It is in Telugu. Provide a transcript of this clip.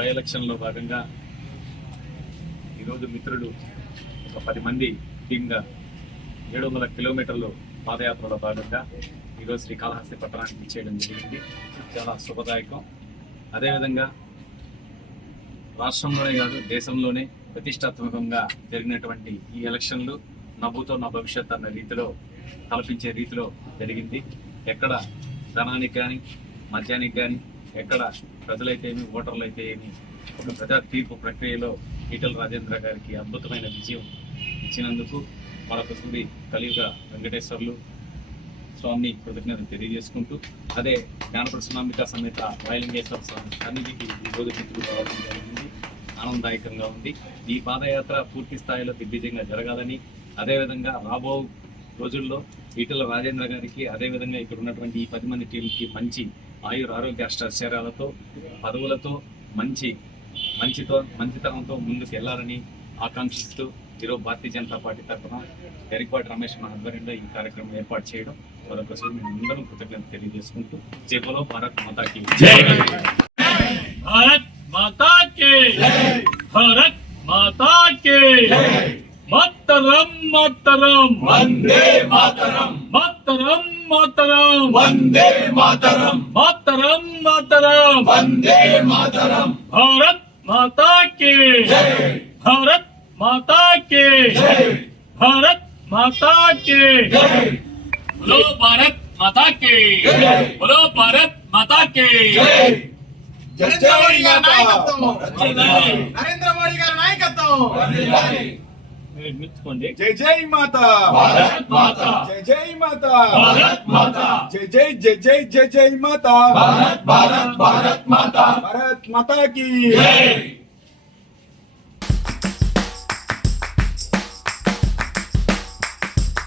బై ఎలక్షన్లో భాగంగా ఈరోజు మిత్రులు ఒక 10 మంది టీమ్గా 700 కిలోమీటర్లు పాదయాత్రలో భాగంగా ఈరోజు శ్రీకాళహస్తి పట్టణానికి చేయడం జరిగింది. చాలా శుభదాయకం. అదేవిధంగా రాష్ట్రంలోనే కాదు దేశంలోనే ప్రతిష్టాత్మకంగా జరిగినటువంటి ఈ ఎలక్షన్లు నవ్వుతో నా భవిష్యత్ అన్న రీతిలో కల్పించే రీతిలో జరిగింది. ఎక్కడ ధనానికి కానీ మద్యానికి కానీ ఎక్కడ ప్రజలైతే ఏమి ఓటర్లు అయితే ఏమి ఒక ప్రజా తీర్పు ప్రక్రియలో ఈటెల రాజేంద్ర గారికి అద్భుతమైన విజయం ఇచ్చినందుకు మరొకసారి కలియుగ వెంకటేశ్వర్లు స్వామిని కృతజ్ఞతలు తెలియజేసుకుంటూ అదే జ్ఞానప్రసన్నాంబిక సమేత వాయులింగేశ్వర స్వామి సన్నిధికి ఈరోజు మిత్రులు రావడం జరిగింది. ఆనందదాయకంగా ఉంది. ఈ పాదయాత్ర పూర్తి స్థాయిలో దిగ్విజయంగా జరగాలని, అదేవిధంగా రాబో రోజుల్లో ఈటెల రాజేంద్ర గారికి అదేవిధంగా ఇక్కడ ఉన్నటువంటి ఈ 10 మంది టీంకి మంచి ఆరోగ్య అష్టైశ్వర్యాలతో పదవులతో మంచితనంతో ముందుకు వెళ్లాలని ఆకాంక్షిస్తూ ఈరోజు భారతీయ జనతా పార్టీ తరఫున గరికపాటి రమేష్ ఆధ్వర్యంలో ఈ కార్యక్రమం ఏర్పాటు చేయడం మరొకసారి మేము అందరం కృతజ్ఞత తెలియజేసుకుంటూ జై బోలో భారత్ మాతాకి జై. भारत माता के भारत माता के मातरम मातरम वंदे मातरम मातरम मातरम वंदे मातरम मातरम मातरम वंदे मातरम भारत माता के जय भारत माता के जय भारत माता के जय बोलो भारत माता के जय बोलो भारत माता के जय जय నరేంద్ర మోడీ గారి నాయకత్వం जय నరేంద్ర మోడీ గారి నాయకత్వం మెచ్చుకోండి. जय जय माता भारत माता जय जय माता भारत माता जय जय जय जय जय जय माता भारत भारत भारत माता भारत माता की जय